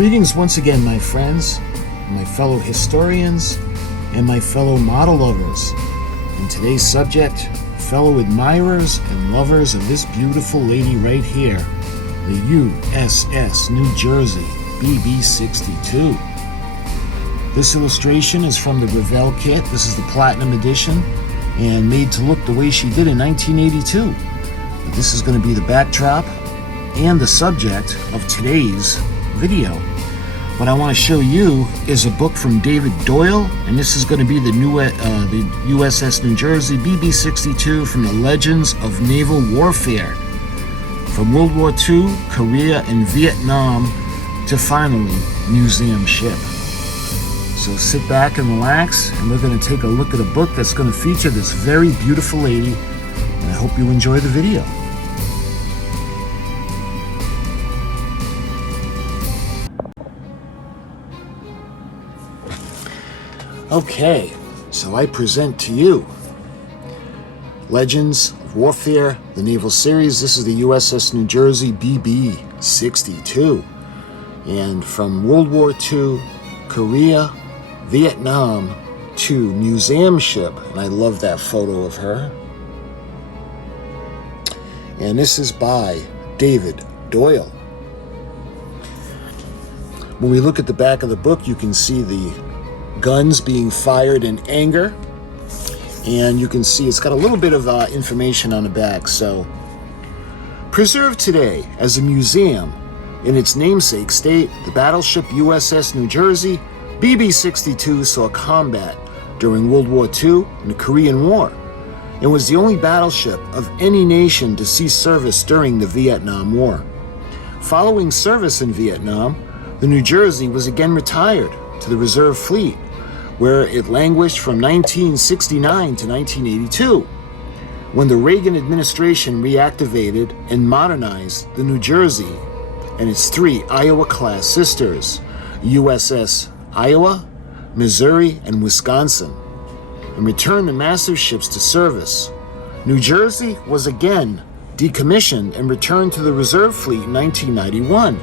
Greetings once again, my friends, my fellow historians, and my fellow model lovers. And today's subject, fellow admirers and lovers of this beautiful lady right here, the U.S.S. New Jersey BB-62. This illustration is from the NAVAL kit. This is the Platinum Edition, and made to look the way she did in 1982. But this is going to be the backdrop and the subject of today's video. What I want to show you is a book from David Doyle, and this is going to be the U.S.S. New Jersey BB-62 from the Legends of Naval Warfare, from World War II, Korea, and Vietnam to finally museum ship. So sit back and relax, and we're going to take a look at a book that's going to feature this very beautiful lady, and I hope you enjoy the video. Okay, so I present to you Legends of Warfare, the Naval Series. This is the U.S.S. New Jersey BB-62. And from World War II, Korea, Vietnam to museum ship. And I love that photo of her. And this is by David Doyle. When we look at the back of the book, you can see the guns being fired in anger, and you can see it's got a little bit of information on the back. So, preserved today as a museum in its namesake state, the battleship U.S.S. New Jersey BB-62 saw combat during World War II and the Korean War, and was the only battleship of any nation to see service during the Vietnam War. Following service in Vietnam, the New Jersey was again retired to the reserve fleet, where it languished from 1969 to 1982, when the Reagan administration reactivated and modernized the New Jersey and its three Iowa-class sisters, U.S.S. Iowa, Missouri, and Wisconsin, and returned the massive ships to service. New Jersey was again decommissioned and returned to the reserve fleet in 1991.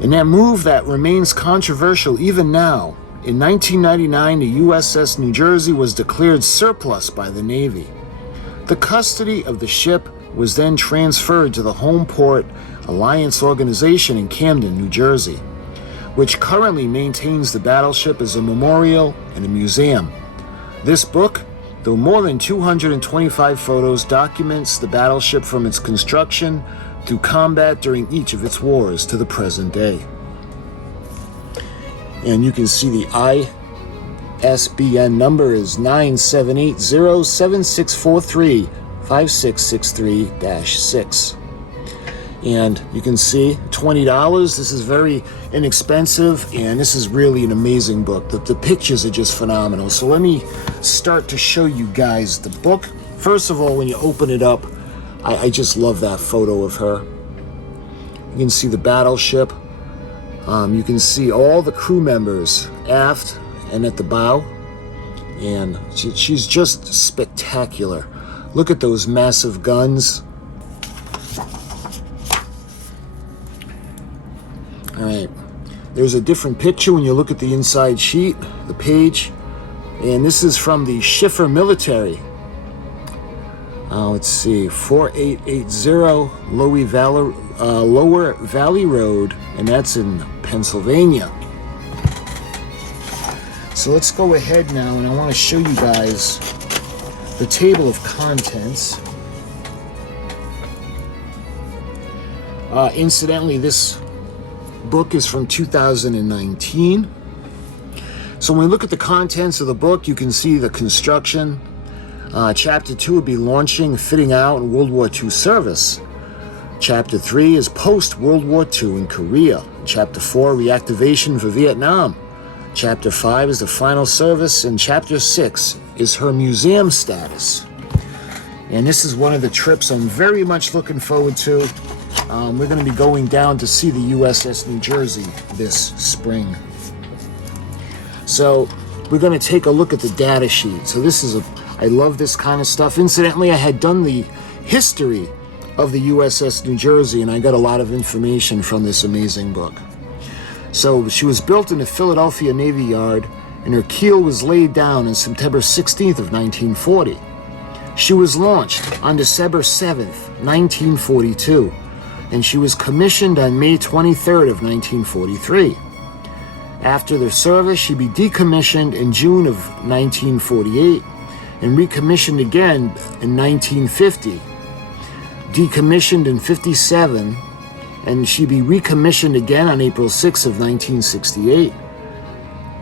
In that move that remains controversial even now, in 1999, the U.S.S. New Jersey was declared surplus by the Navy. The custody of the ship was then transferred to the Home Port Alliance Organization in Camden, New Jersey, which currently maintains the battleship as a memorial and a museum. This book, though more than 225 photos, documents the battleship from its construction through combat during each of its wars to the present day. And you can see the ISBN number is 978-7643-5663-6. And you can see $20. This is very inexpensive, and this is really an amazing book. The pictures are just phenomenal. So let me start to show you guys the book. First of all, when you open it up, I just love that photo of her. You can see the battleship. You can see all the crew members aft and at the bow. And she's just spectacular. Look at those massive guns. All right. There's a different picture when you look at the inside sheet, the page. And this is from the Schiffer Military. Let's see, 4880 Lower Valley Road, and that's in Pennsylvania. So let's go ahead now, and I want to show you guys the table of contents. Incidentally, this book is from 2019. So when we look at the contents of the book, you can see the construction. Chapter 2 will be launching, fitting out, and World War II service. Chapter 3 is post-World War II in Korea. Chapter 4, reactivation for Vietnam. Chapter 5 is the final service, and Chapter 6 is her museum status. And this is one of the trips I'm very much looking forward to. We're going to be going down to see the U.S.S. New Jersey this spring. So we're going to take a look at the data sheet. So this is I love this kind of stuff. Incidentally, I had done the history of the U.S.S. New Jersey, and I got a lot of information from this amazing book. So she was built in the Philadelphia Navy Yard, and her keel was laid down on September 16th of 1940. She was launched on December 7th, 1942, and she was commissioned on May 23rd of 1943. After the service, she'd be decommissioned in June of 1948 and recommissioned again in 1950. Decommissioned in 57, and she'd be recommissioned again on April 6 of 1968.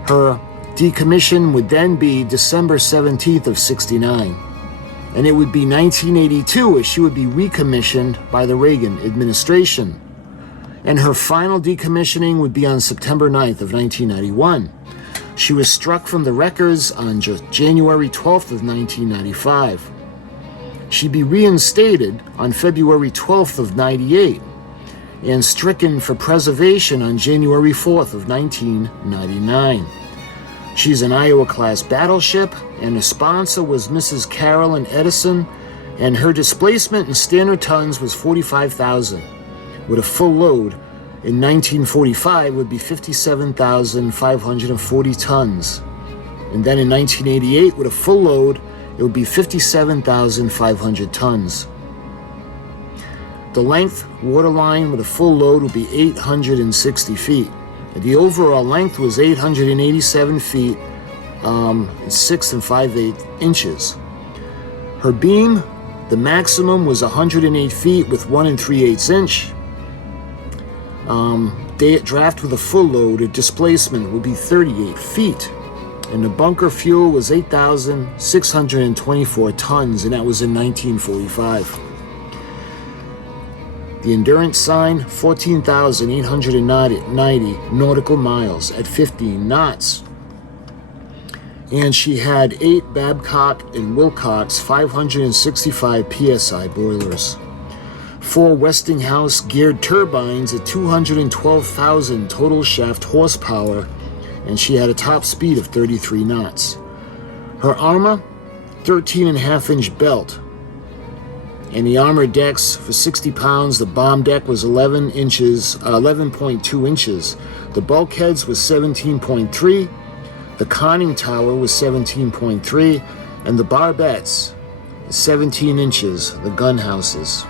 Her decommission would then be December 17th of 69. And it would be 1982 as she would be recommissioned by the Reagan administration. And her final decommissioning would be on September 9th of 1991. She was struck from the wreckers on January 12th of 1995. She'd be reinstated on February 12th of 98 and stricken for preservation on January 4th of 1999. She's an Iowa-class battleship, and the sponsor was Mrs. Carolyn Edison, and her displacement in standard tons was 45,000, with a full load in 1945 would be 57,540 tons. And then in 1988, with a full load, it would be 57,500 tons. The length waterline with a full load would be 860 feet. The overall length was 887 feet, 6 5/8 inches. Her beam, the maximum was 108 feet with 1 3/8 inch. Draft with a full load, a displacement would be 38 feet. And the bunker fuel was 8,624 tons, and that was in 1945. The endurance sign, 14,890 nautical miles at 15 knots. And she had 8 Babcock and Wilcox 565 PSI boilers, 4 Westinghouse geared turbines at 212,000 total shaft horsepower, and she had a top speed of 33 knots. Her armor, 13.5-inch belt. And the armor decks for 60 pounds, the bomb deck was 11.2 inches. The bulkheads was 17.3, the conning tower was 17.3, and the barbettes 17 inches, the gun houses.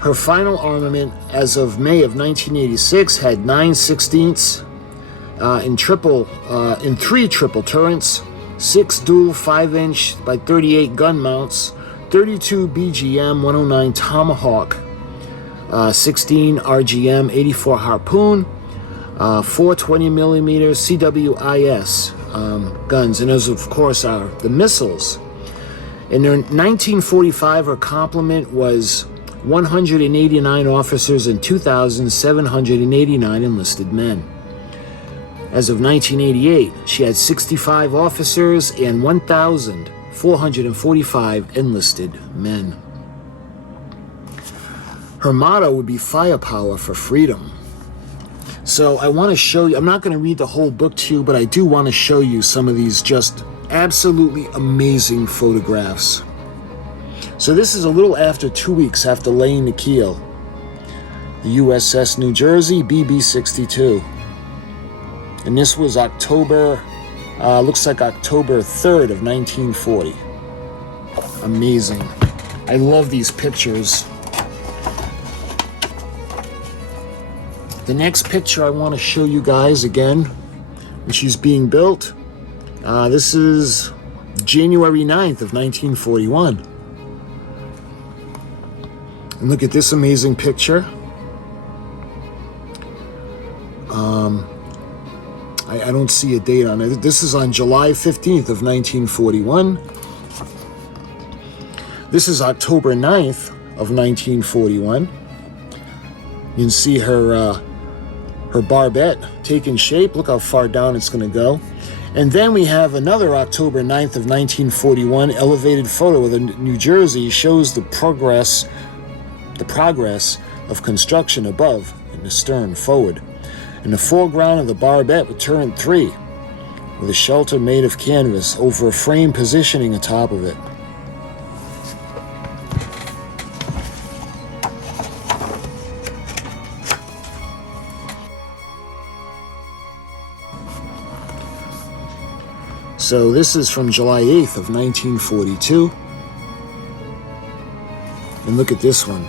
Her final armament as of May of 1986 had 9/16 in 3 triple turrets, 6 dual 5-inch by 38 gun mounts, 32 BGM 109 Tomahawk, 16 RGM 84 Harpoon, 4 20mm CWIS guns, and those of course are the missiles. In 1945, her complement was 189 officers and 2,789 enlisted men. As of 1988, she had 65 officers and 1,445 enlisted men. Her motto would be firepower for freedom. So I want to show you, I'm not going to read the whole book to you, but I do want to show you some of these just absolutely amazing photographs. So this is a little after 2 weeks after laying the keel. The U.S.S. New Jersey BB-62. And this was October, looks like October 3rd of 1940. Amazing. I love these pictures. The next picture I want to show you guys again, when she's being built. This is January 9th of 1941. And look at this amazing picture. I don't see a date on it. This is on July 15th of 1941. This is October 9th of 1941. You can see her barbette taking shape. Look how far down it's going to go. And then we have another October 9th of 1941 elevated photo of the New Jersey. Shows the progress of construction above in the stern forward. In the foreground of the barbette with turret 3, with a shelter made of canvas over a frame positioning atop of it. So this is from July 8th of 1942. And look at this one.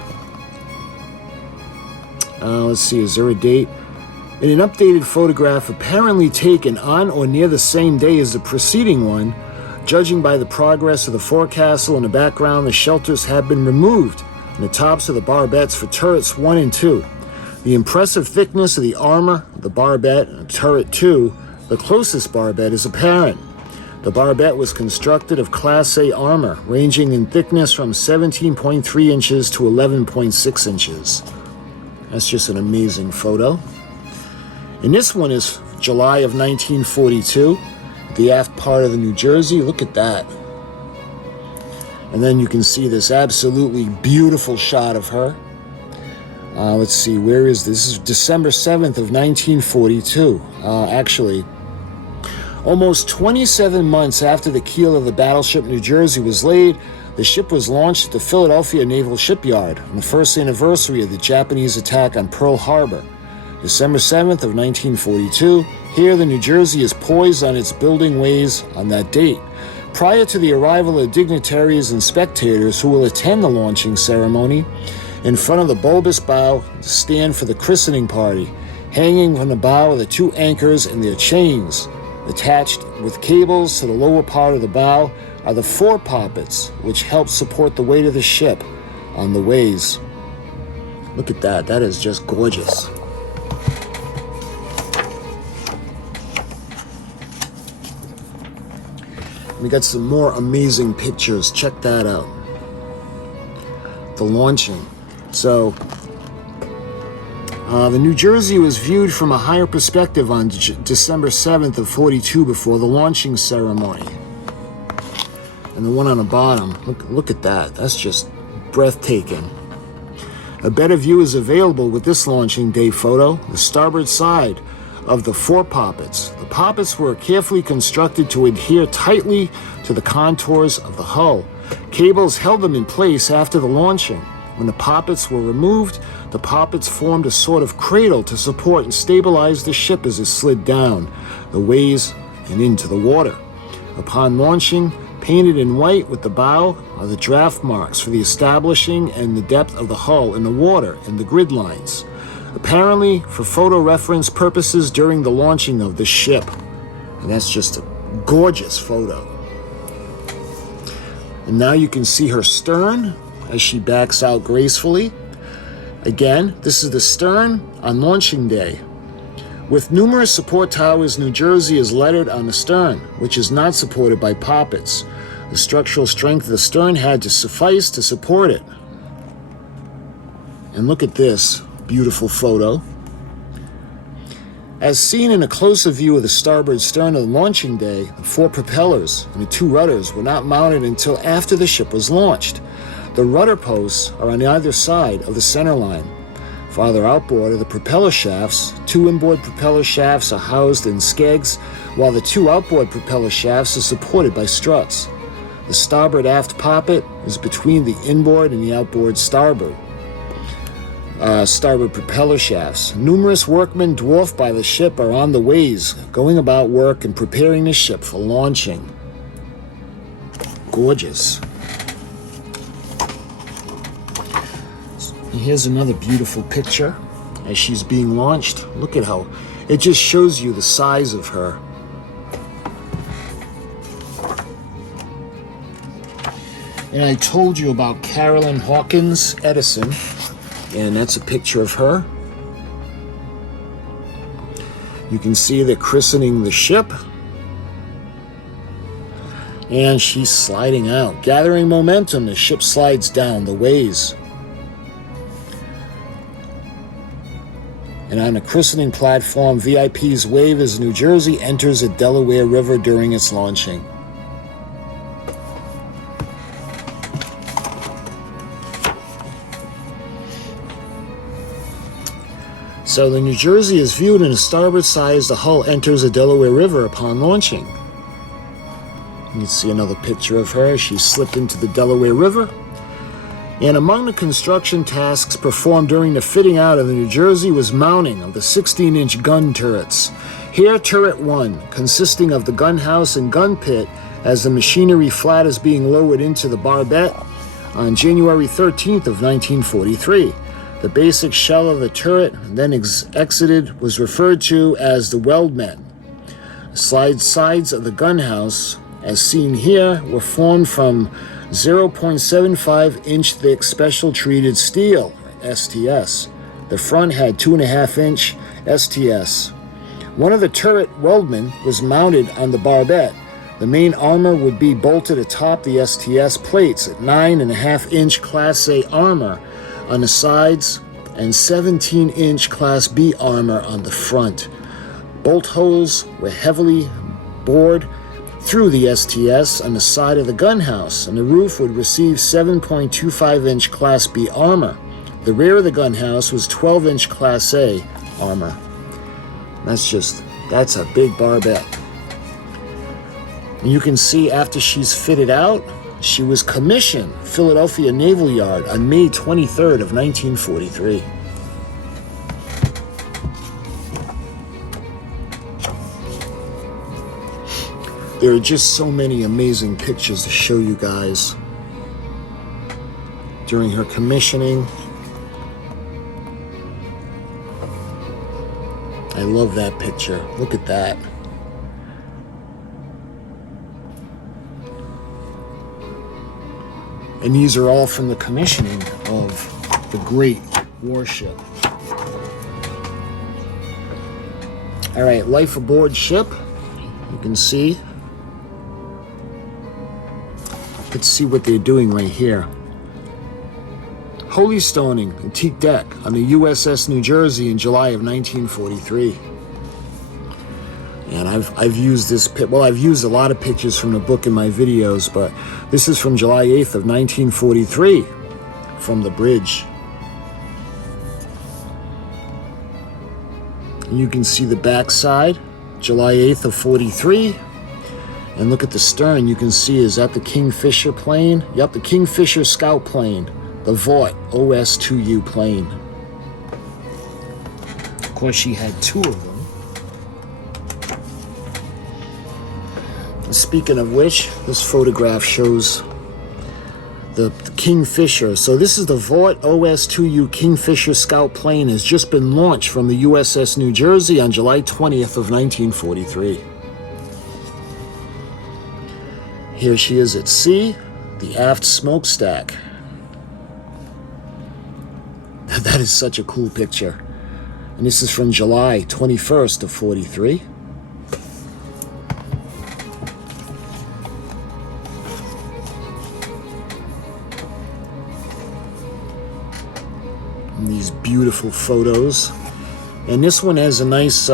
Let's see, is there a date? In an updated photograph apparently taken on or near the same day as the preceding one, judging by the progress of the forecastle in the background, the shelters have been removed and the tops of the barbettes for turrets 1 and 2. The impressive thickness of the armor of the barbette and turret 2, the closest barbette, is apparent. The barbette was constructed of Class A armor, ranging in thickness from 17.3 inches to 11.6 inches. That's just an amazing photo. And this one is July of 1942, the aft part of the New Jersey. Look at that. And then you can see this absolutely beautiful shot of her. Let's see, where is this? This is December 7th of 1942. Actually, almost 27 months after the keel of the battleship New Jersey was laid, the ship was launched at the Philadelphia Naval Shipyard on the first anniversary of the Japanese attack on Pearl Harbor. December 7th of 1942, here the New Jersey is poised on its building ways on that date. Prior to the arrival of dignitaries and spectators who will attend the launching ceremony, in front of the bulbous bow stand for the christening party. Hanging from the bow are the 2 anchors and their chains. Attached with cables to the lower part of the bow are the 4 poppets, which help support the weight of the ship on the ways. Look at that. That is just gorgeous. We got some more amazing pictures. Check that out. The launching. So, the New Jersey was viewed from a higher perspective on December 7th of 42 before the launching ceremony. And the one on the bottom, look at that. That's just breathtaking. A better view is available with this launching day photo, the starboard side of the 4 poppets. The poppets were carefully constructed to adhere tightly to the contours of the hull. Cables held them in place after the launching. When the poppets were removed, the poppets formed a sort of cradle to support and stabilize the ship as it slid down the ways and into the water. Upon launching, painted in white with the bow are the draft marks for the establishing and the depth of the hull in the water and the grid lines, apparently for photo reference purposes during the launching of the ship. And that's just a gorgeous photo. And now you can see her stern as she backs out gracefully. Again, this is the stern on launching day. With numerous support towers, New Jersey is lettered on the stern, which is not supported by poppets. The structural strength of the stern had to suffice to support it. And look at this beautiful photo. As seen in a closer view of the starboard stern of the launching day, the 4 propellers and the 2 rudders were not mounted until after the ship was launched. The rudder posts are on either side of the center line. Farther outboard are the propeller shafts. 2 inboard propeller shafts are housed in skegs, while the 2 outboard propeller shafts are supported by struts. The starboard aft poppet is between the inboard and the outboard starboard propeller shafts. Numerous workmen dwarfed by the ship are on the ways, going about work and preparing the ship for launching. Gorgeous. And here's another beautiful picture as she's being launched. Look at how it just shows you the size of her. And I told you about Carolyn Hawkins Edison, and that's a picture of her. You can see they're christening the ship, and she's sliding out. Gathering momentum, the ship slides down the ways. And on the christening platform, VIPs wave as New Jersey enters the Delaware River during its launching. So the New Jersey is viewed in a starboard side as the hull enters the Delaware River upon launching. You can see another picture of her as she slipped into the Delaware River. And among the construction tasks performed during the fitting out of the New Jersey was mounting of the 16-inch gun turrets. Here, turret 1, consisting of the gun house and gun pit, as the machinery flat is being lowered into the barbette on January 13th of 1943. The basic shell of the turret, then exited, was referred to as the weldment. The sides of the gun house, as seen here, were formed from 0.75-inch thick special treated steel, STS. The front had 2.5-inch STS. One of the turret weldmen was mounted on the barbette. The main armor would be bolted atop the STS plates at 9.5-inch Class A armor on the sides and 17-inch Class B armor on the front. Bolt holes were heavily bored through the STS on the side of the gun house, and the roof would receive 7.25-inch Class B armor. The rear of the gun house was 12-inch Class A armor. That's a big barbette. And you can see after she's fitted out, she was commissioned Philadelphia Naval Yard on May 23rd of 1943. There are just so many amazing pictures to show you guys during her commissioning. I love that picture. Look at that. And these are all from the commissioning of the great warship. All right, life aboard ship. You can see. Let's see what they're doing right here. Holy stoning, antique deck on the U.S.S. New Jersey in July of 1943. And I've used this, well, I've used a lot of pictures from the book in my videos, but this is from July 8th of 1943 from the bridge. And you can see the back side, July 8th of 43. And look at the stern, you can see, is that the Kingfisher plane? Yep, the Kingfisher scout plane, the Vought OS-2U plane. Of course, she had two of them. And speaking of which, this photograph shows the Kingfisher. So this is the Vought OS-2U Kingfisher scout plane, has just been launched from the U.S.S. New Jersey on July 20th of 1943. Here she is at sea, the aft smokestack. That is such a cool picture. And this is from July 21st of 43. And these beautiful photos. And this one has a nice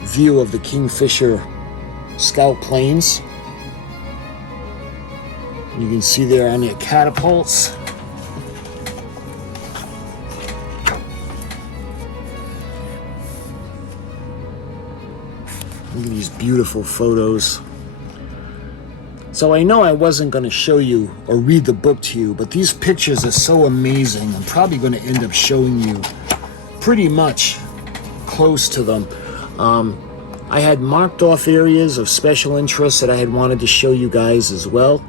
view of the Kingfisher scout planes. You can see there on their catapults. Look at these beautiful photos. So I know I wasn't going to show you or read the book to you, but these pictures are so amazing. I'm probably going to end up showing you pretty much close to them. I had marked off areas of special interest that I had wanted to show you guys as well.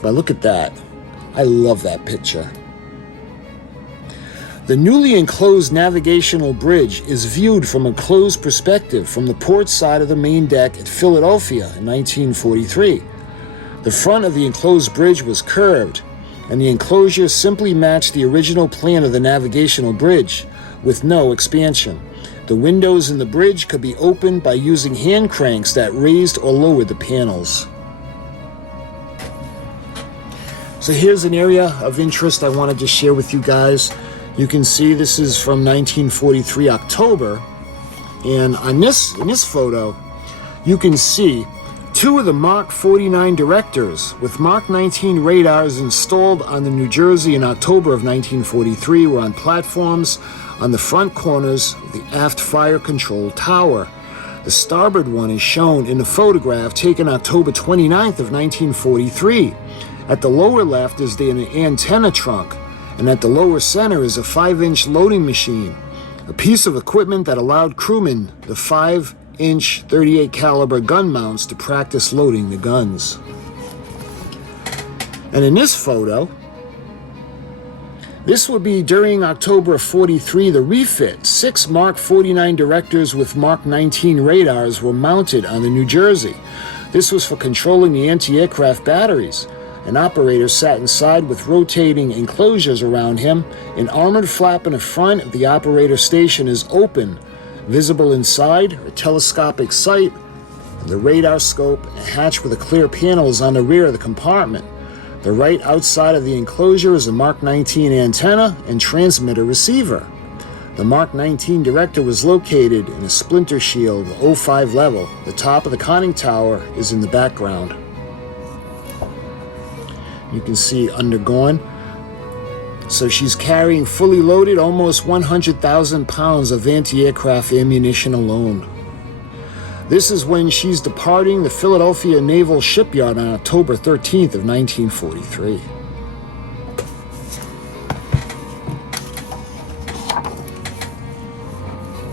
But look at that. I love that picture. The newly enclosed navigational bridge is viewed from a closed perspective from the port side of the main deck at Philadelphia in 1943. The front of the enclosed bridge was curved, and the enclosure simply matched the original plan of the navigational bridge, with no expansion. The windows in the bridge could be opened by using hand cranks that raised or lowered the panels. So here's an area of interest I wanted to share with you guys. You can see this is from 1943 October, and in this photo, you can see two of the Mark 49 directors with Mark 19 radars installed on the New Jersey in October of 1943 were on platforms on the front corners of the aft fire control tower. The starboard one is shown in the photograph taken October 29th of 1943. At the lower left is the antenna trunk, and at the lower center is a 5-inch loading machine. a piece of equipment that allowed crewmen the 5-inch 38 caliber gun mounts to practice loading the guns. And in this photo, this would be during October of 43, the refit. 6 Mark 49 directors with Mark 19 radars were mounted on the New Jersey. This was for controlling the anti-aircraft batteries. An operator sat inside with rotating enclosures around him. An armored flap in the front of the operator station is open. Visible inside, a telescopic sight, the radar scope, a hatch with a clear panel is on the rear of the compartment. The right outside of the enclosure is a Mark 19 antenna and transmitter receiver. The Mark 19 director was located in a splinter shield, 05 level. The top of the conning tower is in the background. You can see undergone. So she's carrying fully loaded almost 100,000 pounds of anti-aircraft ammunition alone. This is when she's departing the Philadelphia Naval Shipyard on October 13th of 1943.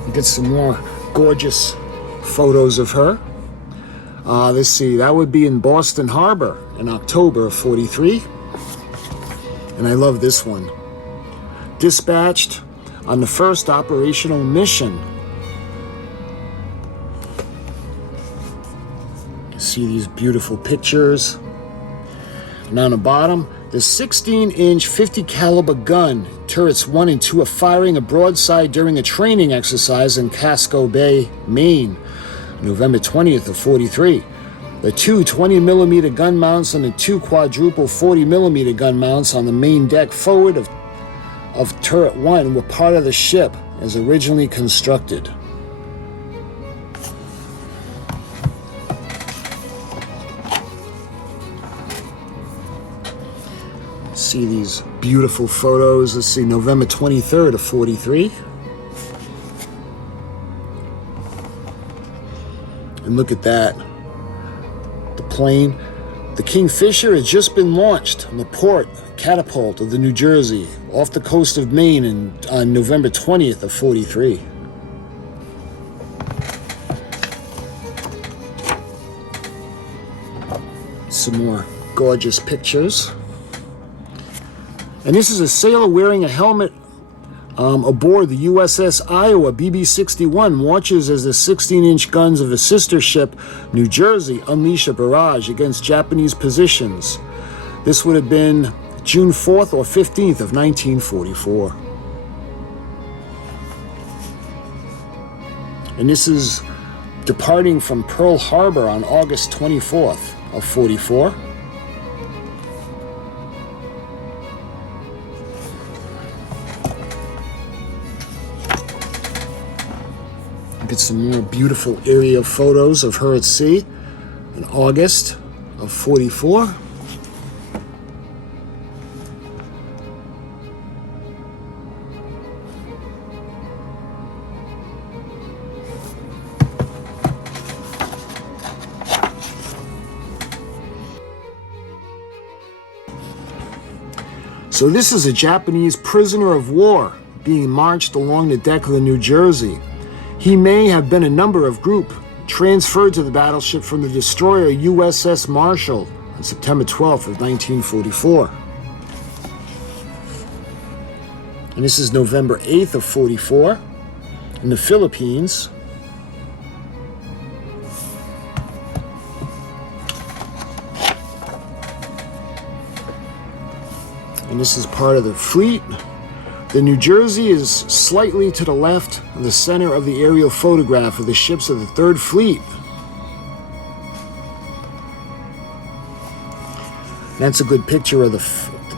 You get some more gorgeous photos of her. Let's see, that would be in Boston Harbor in October of 43. And I love this one. Dispatched on the first operational mission. See these beautiful pictures. And on the bottom, the 16-inch 50 caliber gun, turrets 1 and 2 are firing a broadside during a training exercise in Casco Bay, Maine, November 20th of 43. The 2 20mm gun mounts and the 2 quadruple 40mm gun mounts on the main deck forward of turret 1 were part of the ship as originally constructed. See these beautiful photos. Let's see, November 23rd of 43. And look at that. The plane. The Kingfisher has just been launched on the port catapult of the New Jersey off the coast of Maine on November 20th of 43. Some more gorgeous pictures. And this is a sailor wearing a helmet aboard the U.S.S. Iowa. BB-61 watches as the 16-inch guns of a sister ship, New Jersey, unleash a barrage against Japanese positions. This would have been June 4th or 15th of 1944. And this is departing from Pearl Harbor on August 24th of 44. Get some more beautiful aerial photos of her at sea in August of 44. So this is a Japanese prisoner of war being marched along the deck of the New Jersey. He may have been a member of group transferred to the battleship from the destroyer U.S.S. Marshall on September 12th of 1944. And this is November 8th of 44 in the Philippines. And this is part of the fleet. The New Jersey is slightly to the left of the center of the aerial photograph of the ships of the 3rd Fleet. That's a good picture of the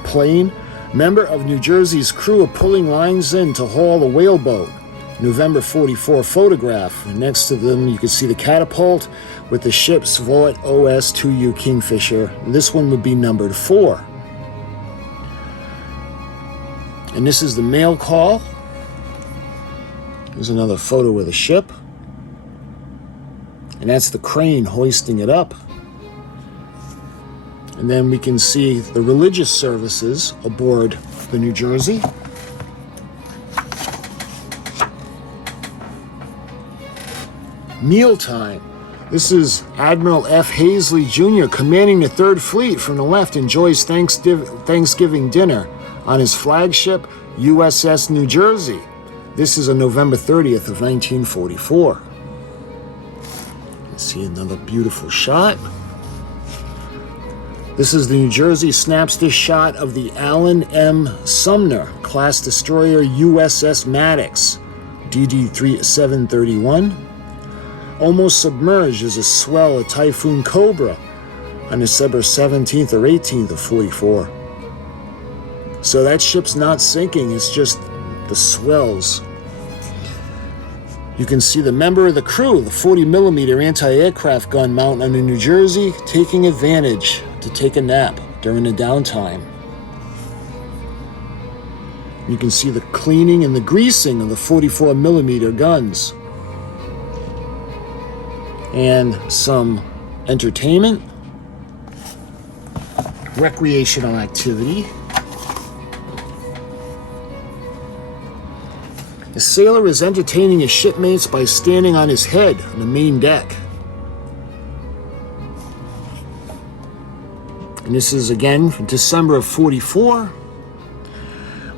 plane. Member of New Jersey's crew are pulling lines in to haul the whaleboat. November 44 photograph. And next to them you can see the catapult with the ship's Vought OS-2U Kingfisher. And this one would be numbered 4. And this is the mail call. There's another photo with a ship. And that's the crane hoisting it up. And then we can see the religious services aboard the New Jersey. Mealtime. This is Admiral F. Hazley Jr., commanding the 3rd Fleet from the left, enjoys Thanksgiving dinner on his flagship U.S.S. New Jersey. This is on November 30th of 1944. Let's see another beautiful shot. This is the New Jersey snaps this shot of the Allen M. Sumner class destroyer U.S.S. Maddox, DD-731. Almost submerged as a swell of Typhoon Cobra on December 17th or 18th of 44. So that ship's not sinking, it's just the swells. You can see the member of the crew, the 40mm anti-aircraft gun mounted on the New Jersey, taking advantage to take a nap during the downtime. You can see the cleaning and the greasing of the 44mm guns. And some entertainment, recreational activity. The sailor is entertaining his shipmates by standing on his head on the main deck. And this is again from December of 44.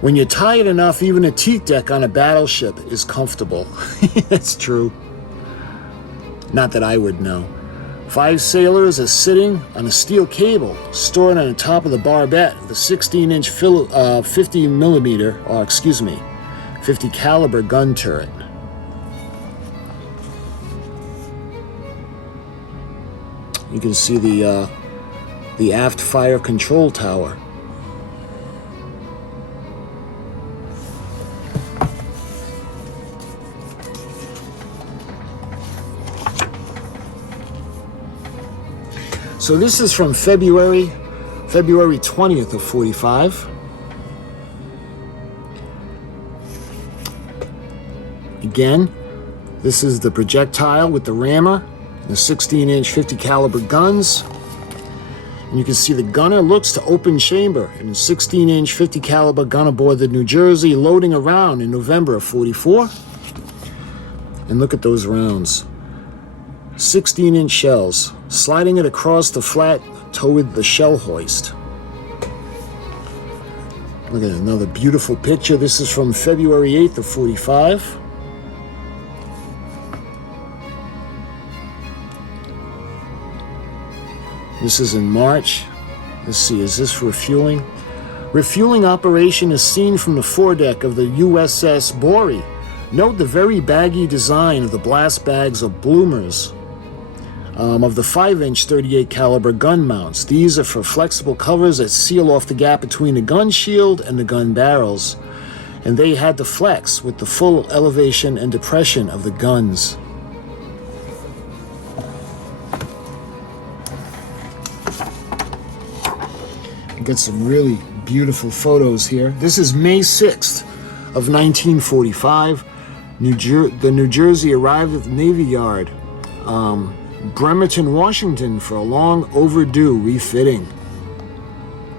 When you're tired enough, even a teak deck on a battleship is comfortable. That's true. Not that I would know. 5 sailors are sitting on a steel cable stored on the top of the barbette, the 16-inch 50 caliber gun turret. You can see the aft fire control tower. So this is from February 20th of 45. Again, this is the projectile with the rammer, the 16-inch 50 caliber guns. And you can see the gunner looks to open chamber in a 16-inch 50 caliber gun aboard the New Jersey, loading a round in November of 44. And look at those rounds. 16-inch shells, sliding it across the flat toward the shell hoist. Look at another beautiful picture. This is from February 8th of 45. This is in March. Let's see, is this refueling? Refueling operation is seen from the foredeck of the U.S.S. Bory. Note the very baggy design of the blast bags of bloomers of the 5-inch 38 caliber gun mounts. These are for flexible covers that seal off the gap between the gun shield and the gun barrels, and they had to flex with the full elevation and depression of the guns. Get some really beautiful photos here. This is May 6th of 1945. The New Jersey arrived at the Navy Yard, Bremerton, Washington, for a long overdue refitting.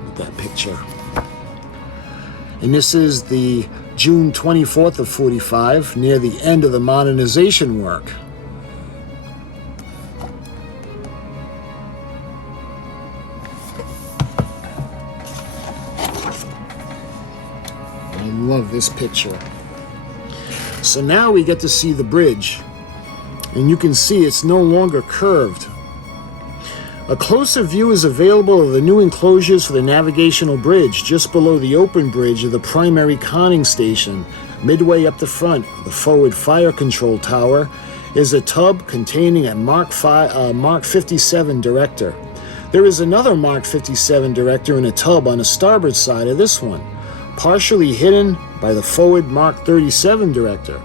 Look at that picture. And this is the June 24th of 45, near the end of the modernization work. I love this picture. So now we get to see the bridge, and you can see it's no longer curved. A closer view is available of the new enclosures for the navigational bridge just below the open bridge of the primary conning station. Midway up the front of the forward fire control tower is a tub containing a Mark 57 director. There is another Mark 57 director in a tub on the starboard side of this one, partially hidden by the forward Mark 37 director.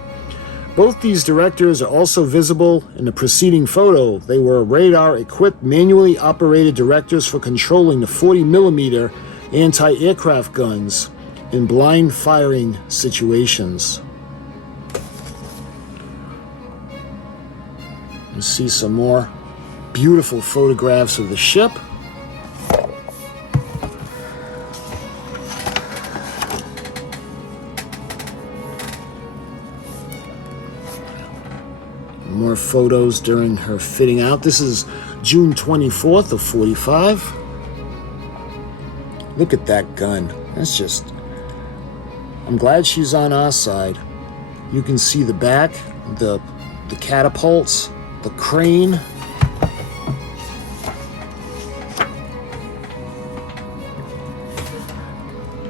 Both these directors are also visible in the preceding photo. They were radar-equipped, manually operated directors for controlling the 40mm anti-aircraft guns in blind firing situations. You see some more beautiful photographs of the ship. More photos during her fitting out. This is June 24th of 45. Look at that gun. That's just... I'm glad she's on our side. You can see the back, the catapults, the crane.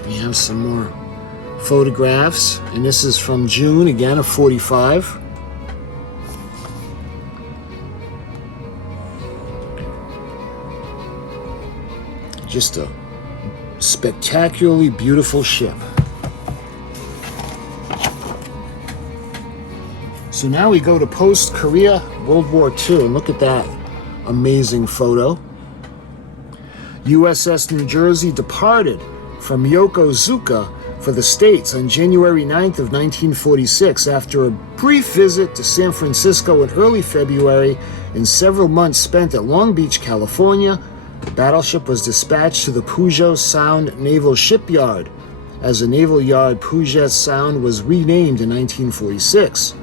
We have some more photographs, and this is from June, again, of 45. Just a spectacularly beautiful ship. So now we go to post-Korea World War II, and look at that amazing photo. U.S.S. New Jersey departed from Yokosuka for the States on January 9th of 1946 after a brief visit to San Francisco in early February and several months spent at Long Beach, California. The battleship was dispatched to the Puget Sound Naval Shipyard. As the naval yard, Puget Sound was renamed in 1946.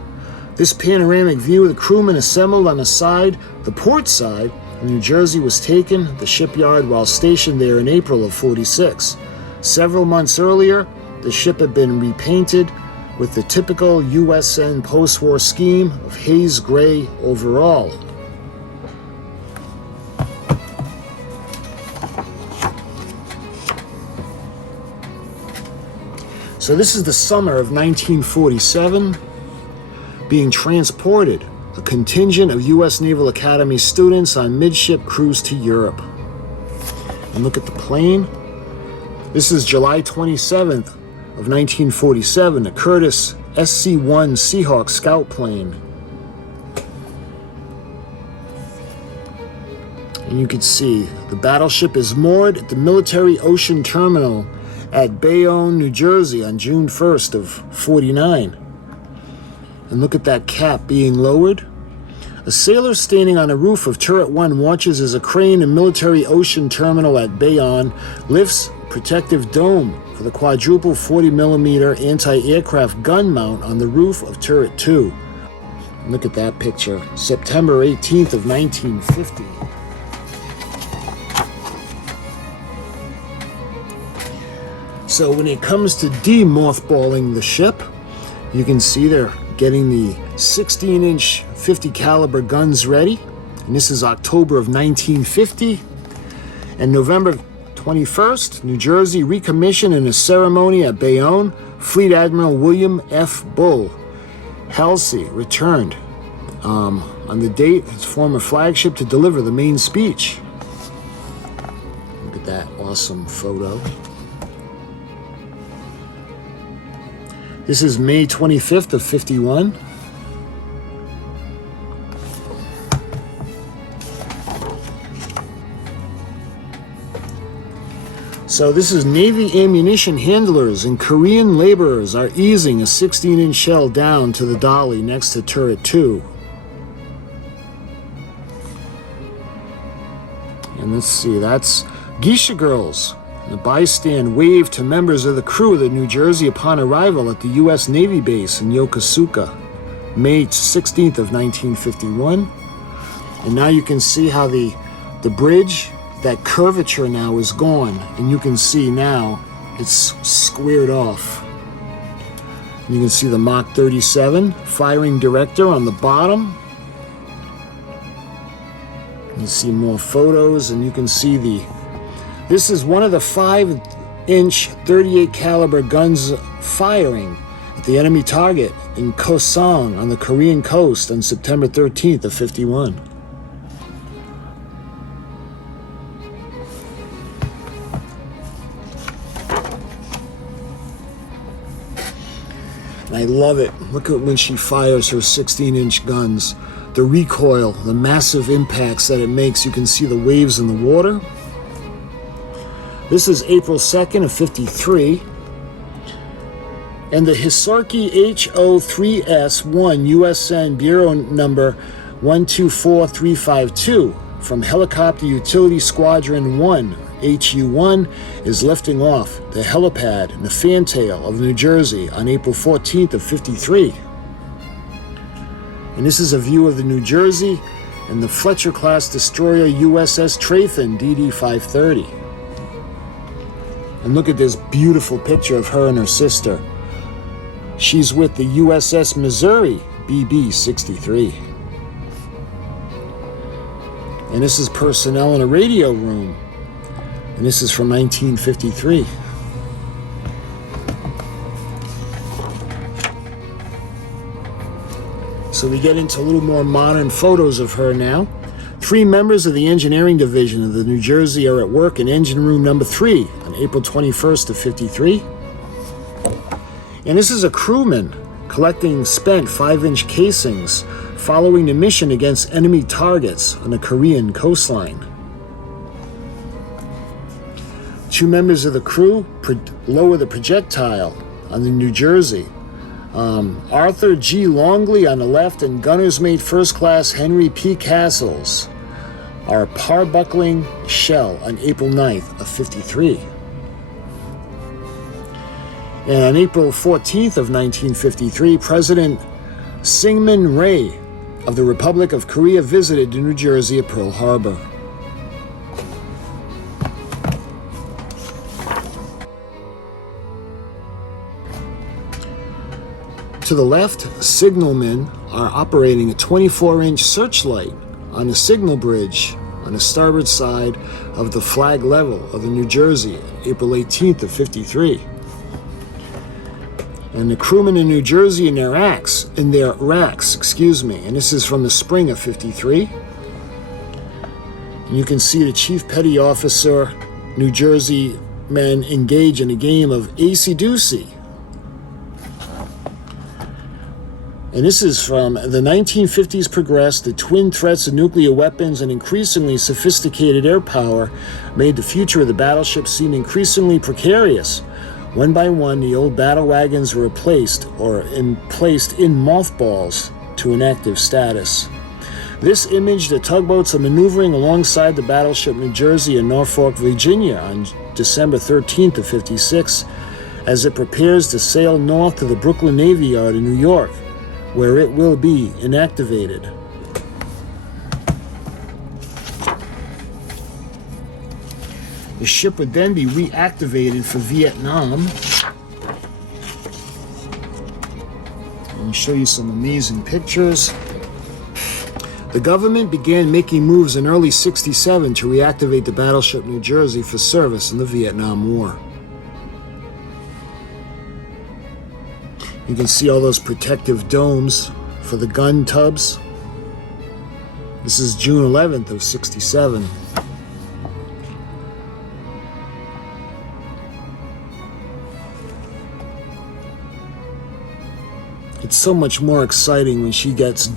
This panoramic view of the crewmen assembled on the port side of New Jersey was taken at the shipyard while stationed there in April of 46. Several months earlier, the ship had been repainted with the typical U.S.N. post-war scheme of haze gray overall. So this is the summer of 1947. Being transported, a contingent of U.S. Naval Academy students on midship cruise to Europe. And look at the plane. This is July 27th of 1947, a Curtiss SC-1 Seahawk scout plane. And you can see the battleship is moored at the Military Ocean Terminal at Bayonne, New Jersey on June 1st of 49. And look at that cap being lowered. A sailor standing on the roof of Turret 1 watches as a crane in Military Ocean Terminal at Bayonne lifts a protective dome for the quadruple 40mm anti-aircraft gun mount on the roof of Turret 2. And look at that picture, September 18th of 1950. So when it comes to de-mothballing the ship, you can see they're getting the 16-inch 50 caliber guns ready. And this is October of 1950. And November 21st, New Jersey recommissioned in a ceremony at Bayonne. Fleet Admiral William F. Bull Halsey returned on the date his former flagship to deliver the main speech. Look at that awesome photo. This is May 25th of 51. So this is Navy ammunition handlers and Korean laborers are easing a 16-inch shell down to the dolly next to Turret 2. And let's see, that's Geisha Girls. The bystand waved to members of the crew of the New Jersey upon arrival at the U.S. Navy base in Yokosuka, May 16th of 1951. And now you can see how the bridge, that curvature now is gone, and you can see now it's squared off. And you can see the Mach 37 firing director on the bottom. You see more photos, and you can see this is one of the 5-inch 38 caliber guns firing at the enemy target in Kosong on the Korean coast on September 13th of 51. And I love it. Look at when she fires her 16-inch guns. The recoil, the massive impacts that it makes. You can see the waves in the water. This is April 2nd of 53. And the Hisorki HO3S1 U.S.N. Bureau number 124352 from Helicopter Utility Squadron 1, HU-1, is lifting off the helipad in the fantail of New Jersey on April 14th of 53. And this is a view of the New Jersey and the Fletcher-class destroyer U.S.S. Traython DD-530. And look at this beautiful picture of her and her sister. She's with the U.S.S. Missouri BB-63. And this is personnel in a radio room. And this is from 1953. So we get into a little more modern photos of her now. 3 members of the engineering division of the New Jersey are at work in engine room number 3 on April 21st of 53. And this is a crewman collecting spent 5-inch casings following the mission against enemy targets on the Korean coastline. 2 members of the crew lower the projectile on the New Jersey. Arthur G. Longley on the left and gunner's mate first class Henry P. Castles are parbuckling shell on April 9th of 53. And on April 14th of 1953, President Syngman Rhee of the Republic of Korea visited New Jersey at Pearl Harbor. To the left, signalmen are operating a 24-inch searchlight on the signal bridge on the starboard side of the flag level of the New Jersey, April 18th of 53. And the crewmen in New Jersey in their racks, and this is from the spring of 53. And you can see the Chief Petty Officer, New Jersey men engage in a game of acey-deucey. And this is from the 1950s progressed, the twin threats of nuclear weapons and increasingly sophisticated air power made the future of the battleship seem increasingly precarious. One by one, the old battle wagons were replaced or placed in mothballs to inactive status. This image, the tugboats are maneuvering alongside the battleship New Jersey in Norfolk, Virginia on December 13th of 56 as it prepares to sail north to the Brooklyn Navy Yard in New York, where it will be inactivated. The ship would then be reactivated for Vietnam. Let me show you some amazing pictures. The government began making moves in early '67 to reactivate the battleship New Jersey for service in the Vietnam War. You can see all those protective domes for the gun tubs. This is June 11th of 67. It's so much more exciting when she gets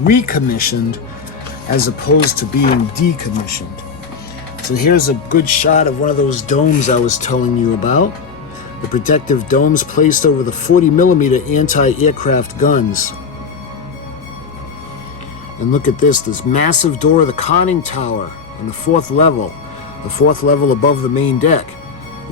recommissioned as opposed to being decommissioned. So here's a good shot of one of those domes I was telling you about. The protective domes placed over the 40mm anti-aircraft guns. And look at this massive door of the conning tower on the 4th level. The 4th level above the main deck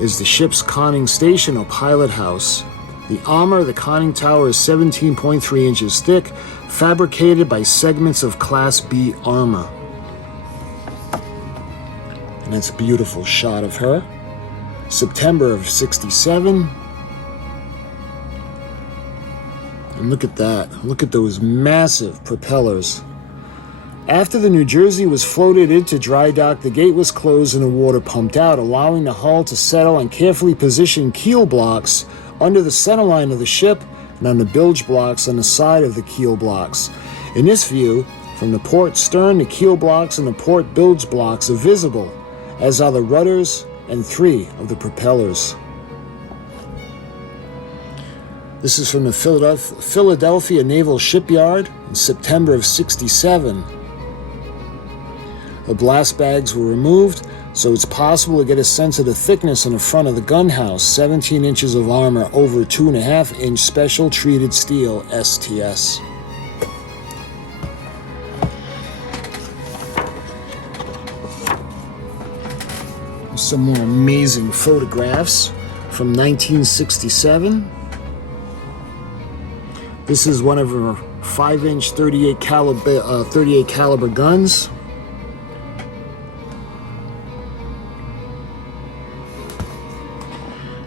is the ship's conning station or pilot house. The armor of the conning tower is 17.3 inches thick, fabricated by segments of Class B armor. And that's a beautiful shot of her. September of 67. And look at that. Look at those massive propellers. After the New Jersey was floated into dry dock, the gate was closed and the water pumped out, allowing the hull to settle on carefully positioned keel blocks under the centerline of the ship and on the bilge blocks on the side of the keel blocks. In this view, from the port stern, the keel blocks and the port bilge blocks are visible, as are the rudders and 3 of the propellers. This is from the Philadelphia Naval Shipyard in September of 67. The blast bags were removed, so it's possible to get a sense of the thickness on the front of the gun house, 17 inches of armor over 2.5-inch special treated steel STS. Some more amazing photographs from 1967. This is one of her 5-inch 38 caliber guns.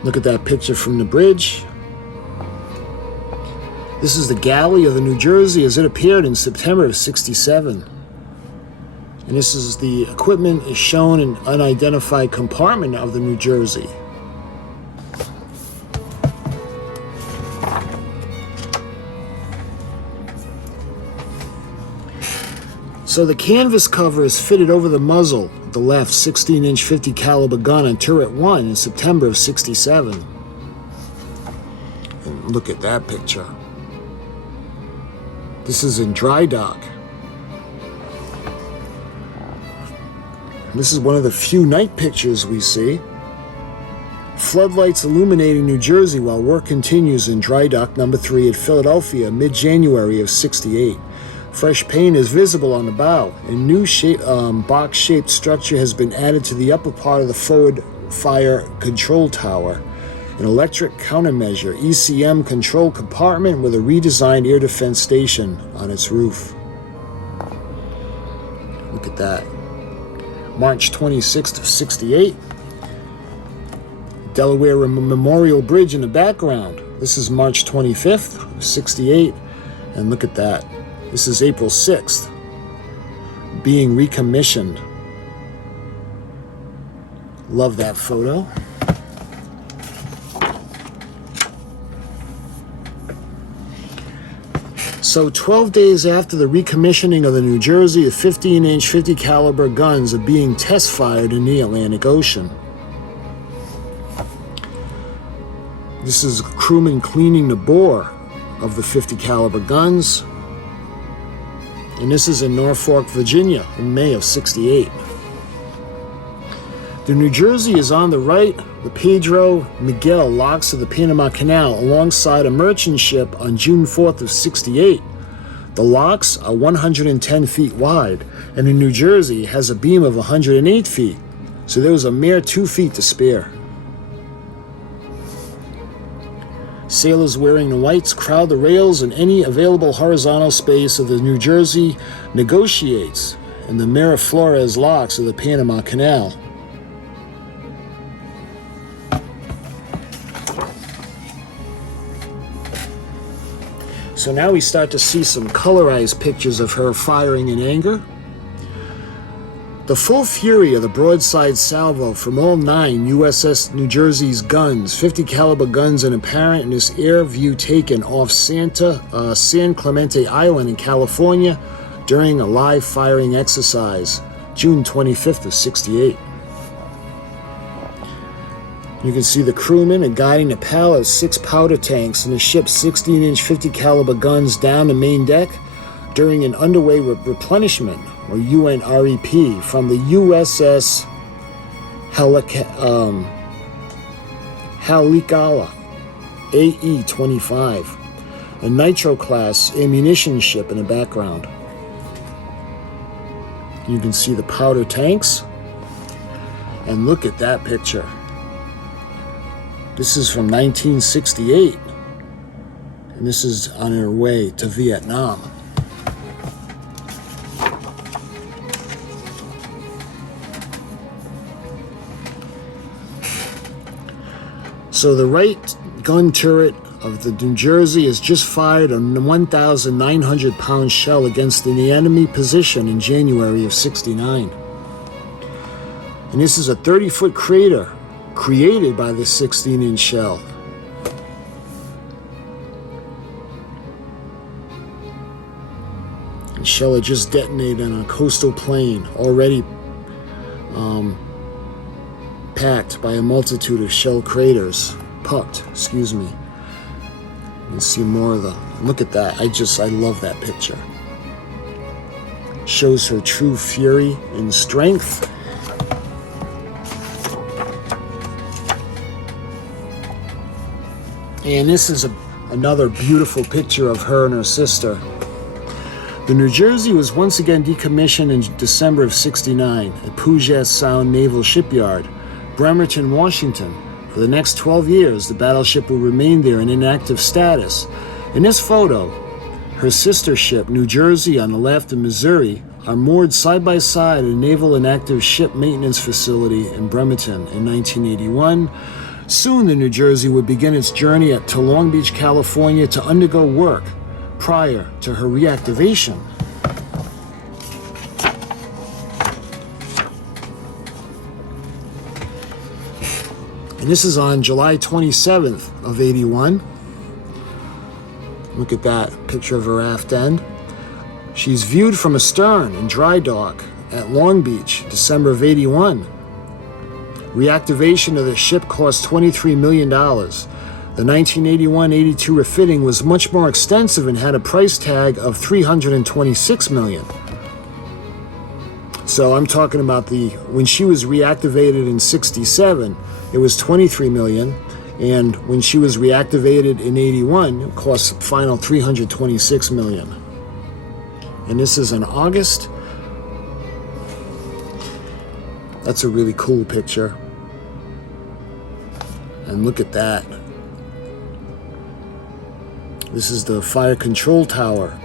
Look at that picture from the bridge. This is the galley of the New Jersey as it appeared in September of '67. And this is the equipment is shown in unidentified compartment of the New Jersey. So the canvas cover is fitted over the muzzle of the left 16-inch 50 caliber gun on turret 1 in September of '67. And look at that picture. This is in dry dock. This is one of the few night pictures we see. Floodlights illuminating New Jersey while work continues in dry dock number 3 at Philadelphia mid-January of '68. Fresh paint is visible on the bow. A new box-shaped structure has been added to the upper part of the forward fire control tower. An electric countermeasure ECM control compartment with a redesigned air defense station on its roof. Look at that. March 26th of '68. Delaware Memorial Bridge in the background. This is March 25th of '68. And look at that. This is April 6th. Being recommissioned. Love that photo. So 12 days after the recommissioning of the New Jersey, the 15-inch 50 caliber guns are being test fired in the Atlantic Ocean. This is crewmen cleaning the bore of the 50 caliber guns. And this is in Norfolk, Virginia in May of '68. The New Jersey is on the right. The Pedro Miguel locks of the Panama Canal alongside a merchant ship on June 4th of '68. The locks are 110 feet wide, and the New Jersey has a beam of 108 feet, so there was a mere 2 feet to spare. Sailors wearing the whites crowd the rails in any available horizontal space of the New Jersey negotiates in the Miraflores locks of the Panama Canal. So now we start to see some colorized pictures of her firing in anger. The full fury of the broadside salvo from all 9 U.S.S. New Jersey's guns, 50 caliber guns, and apparent in this air view taken off San Clemente Island in California during a live firing exercise, June 25th of '68. You can see the crewmen are guiding the pallet of 6 powder tanks and the ship's 16-inch 50 caliber guns down the main deck during an underway replenishment, or UNREP, from the U.S.S. Halikala AE-25, a nitro-class ammunition ship in the background. You can see the powder tanks, and look at that picture. This is from 1968, and this is on her way to Vietnam. So the right gun turret of the New Jersey has just fired a 1,900-pound shell against the enemy position in January of '69. And this is a 30-foot crater created by the 16-inch shell. The shell had just detonated on a coastal plain, already packed by a multitude of shell craters. Excuse me. You can see more of them. Look at that. I love that picture. Shows her true fury and strength. And this is another beautiful picture of her and her sister. The New Jersey was once again decommissioned in December of '69 at Puget Sound Naval Shipyard, Bremerton, Washington. For the next 12 years, the battleship will remain there in inactive status. In this photo, her sister ship, New Jersey, on the left, and Missouri, are moored side by side at a naval inactive ship maintenance facility in Bremerton in 1981. Soon, the New Jersey would begin its journey to Long Beach, California to undergo work prior to her reactivation. And this is on July 27th of 81. Look at that picture of her aft end. She's viewed from astern in dry dock at Long Beach, December of 81. Reactivation of the ship cost $23 million. The 1981-82 refitting was much more extensive and had a price tag of $326 million. So I'm talking about when she was reactivated in 67, it was $23 million. And when she was reactivated in 81, it cost final $326 million. And this is in August. That's a really cool picture. And look at that. This is the fire control tower.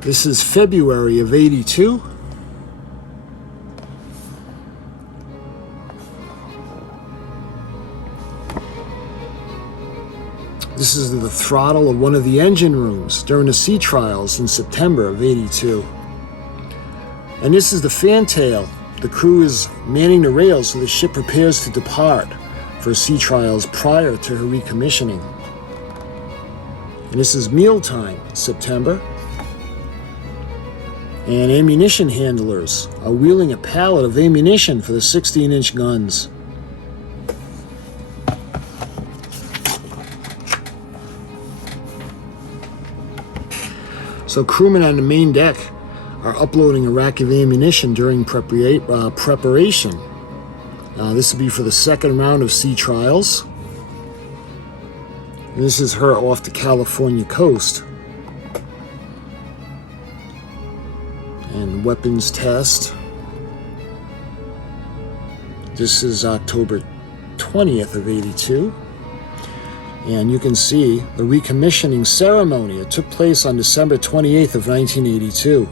This is February of 82. This is the throttle of one of the engine rooms during the sea trials in September of 82. And this is the fantail. The crew is manning the rails so the ship prepares to depart for sea trials prior to her recommissioning. And this is mealtime, September. And ammunition handlers are wheeling a pallet of ammunition for the 16-inch guns. So crewmen on the main deck are uploading a rack of ammunition during preparation. This will be for the second round of sea trials. And this is her off the California coast. And weapons test. This is October 20th of 82. And you can see the recommissioning ceremony. It took place on December 28th of 1982.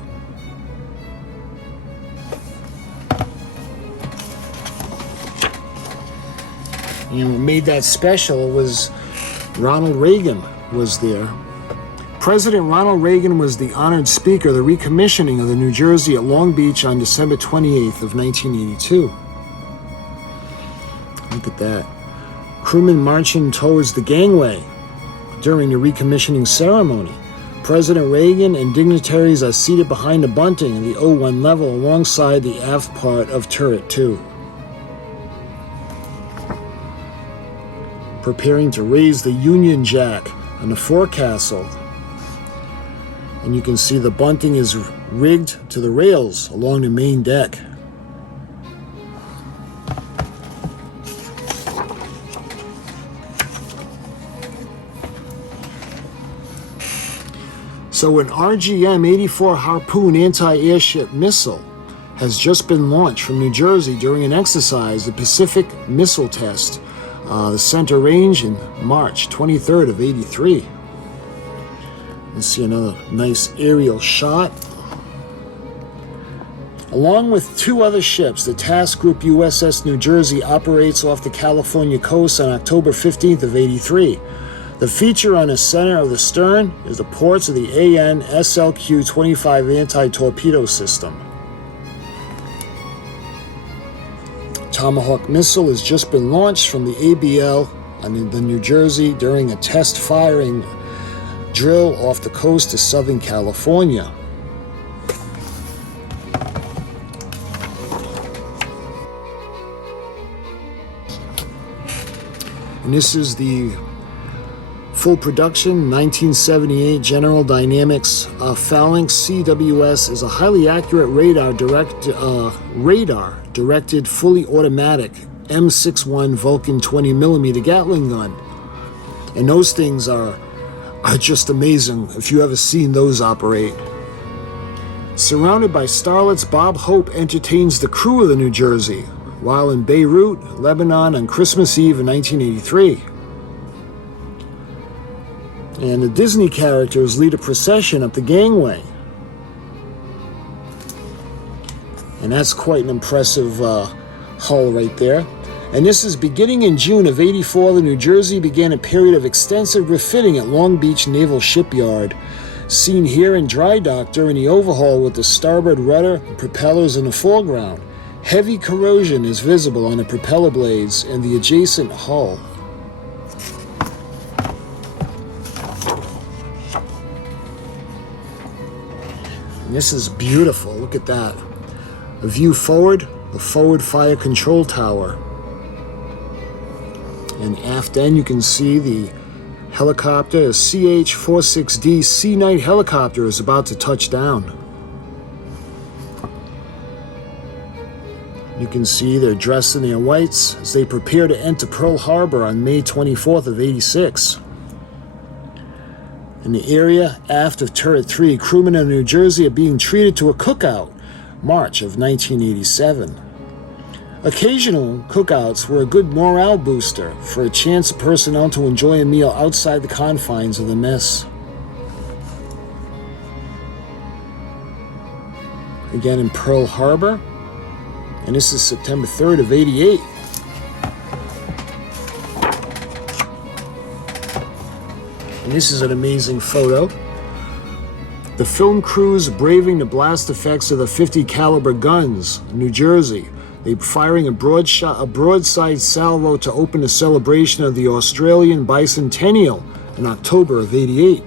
And what made that special was Ronald Reagan was there. President Ronald Reagan was the honored speaker of the recommissioning of the New Jersey at Long Beach on December 28th of 1982. Look at that. Crewmen marching towards the gangway during the recommissioning ceremony. President Reagan and dignitaries are seated behind the bunting in the O1 level alongside the aft part of turret 2. Preparing to raise the Union Jack on the forecastle. And you can see the bunting is rigged to the rails along the main deck. So an RGM-84 Harpoon anti-airship missile has just been launched from New Jersey during an exercise, the Pacific Missile Test, the center range in March 23rd of 83. Let's see another nice aerial shot. Along with two other ships, the task group U.S.S. New Jersey operates off the California coast on October 15th of 83. The feature on the center of the stern is the ports of the AN SLQ-25 anti-torpedo system. Tomahawk missile has just been launched from the ABL on the New Jersey during a test firing drill off the coast of Southern California. And this is the full production 1978 General Dynamics Phalanx CWS is a highly accurate radar-directed, fully automatic M61 Vulcan 20mm Gatling gun. And those things are just amazing if you ever seen those operate. Surrounded by starlets, Bob Hope entertains the crew of the New Jersey while in Beirut, Lebanon on Christmas Eve in 1983. And the Disney characters lead a procession up the gangway. And that's quite an impressive hull right there. And this is beginning in June of '84. The New Jersey began a period of extensive refitting at Long Beach Naval Shipyard, seen here in dry dock during the overhaul with the starboard rudder and propellers in the foreground. Heavy corrosion is visible on the propeller blades and the adjacent hull. And this is beautiful. Look at that. A view forward, the forward fire control tower. And aft end you can see the helicopter, a CH-46D Sea Knight helicopter is about to touch down. You can see they're dressed in their whites as they prepare to enter Pearl Harbor on May 24th of '86. In the area aft of Turret 3, crewmen in New Jersey are being treated to a cookout, March of 1987. Occasional cookouts were a good morale booster for a chance of personnel to enjoy a meal outside the confines of the mess. Again in Pearl Harbor, and this is September 3rd of '88. And this is an amazing photo. The film crews braving the blast effects of the .50 caliber guns in New Jersey. They firing a broadside salvo to open the celebration of the Australian bicentennial in October of '88.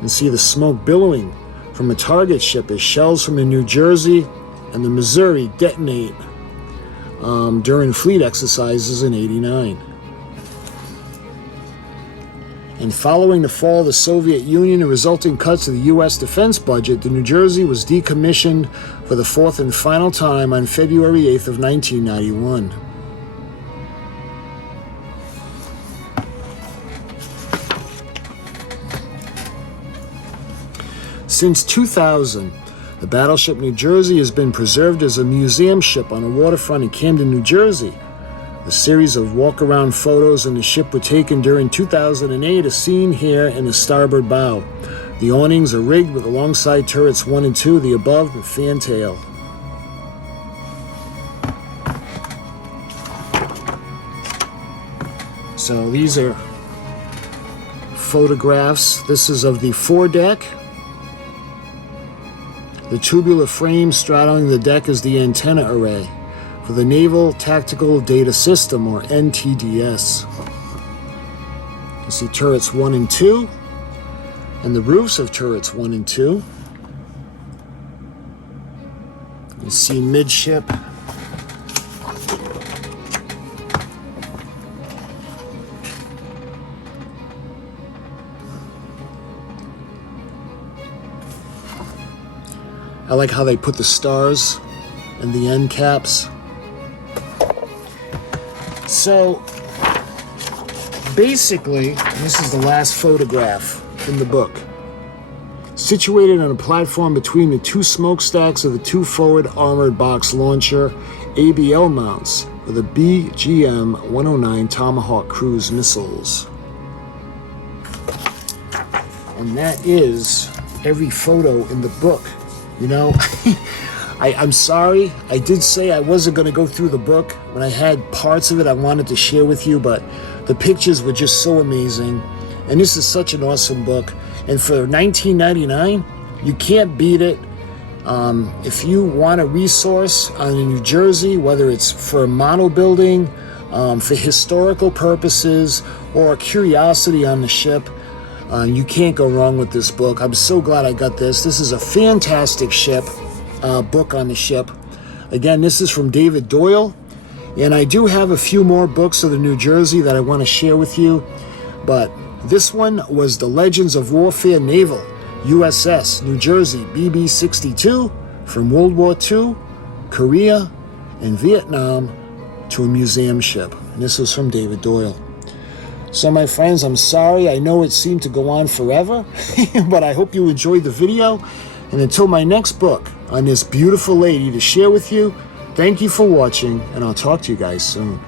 And see the smoke billowing from a target ship as shells from the New Jersey and the Missouri detonate during fleet exercises in '89. And following the fall of the Soviet Union and resulting cuts to the U.S. defense budget, the New Jersey was decommissioned for the fourth and final time on February 8th of 1991. Since 2000, the battleship New Jersey has been preserved as a museum ship on a waterfront in Camden, New Jersey. A series of walk-around photos in the ship were taken during 2008, as seen here in the starboard bow. The awnings are rigged with alongside turrets 1 and 2, the above the fantail. So these are photographs. This is of the foredeck. The tubular frame straddling the deck is the antenna array for the Naval Tactical Data System, or NTDS. You see turrets 1 and 2, and the roofs of turrets 1 and 2. You see midship. I like how they put the stars and the end caps. So basically, this is the last photograph in the book. Situated on a platform between the two smokestacks of the two forward armored box launcher ABL mounts for the BGM-109 Tomahawk cruise missiles. And that is every photo in the book. You know, I'm sorry, I did say I wasn't going to go through the book. When I had parts of it I wanted to share with you, but the pictures were just so amazing. And this is such an awesome book. And for $19.99, you can't beat it. If you want a resource on New Jersey, whether it's for model building, for historical purposes, or a curiosity on the ship, you can't go wrong with this book. I'm so glad I got this. This is a fantastic book on the ship. Again, this is from David Doyle. And I do have a few more books of the New Jersey that I want to share with you. But this one was The Legends of Warfare Naval, U.S.S, New Jersey, BB-62, from World War II, Korea, and Vietnam to a museum ship. And this was from David Doyle. So my friends, I'm sorry. I know it seemed to go on forever, but I hope you enjoyed the video. And until my next book on this beautiful lady to share with you, thank you for watching, and I'll talk to you guys soon.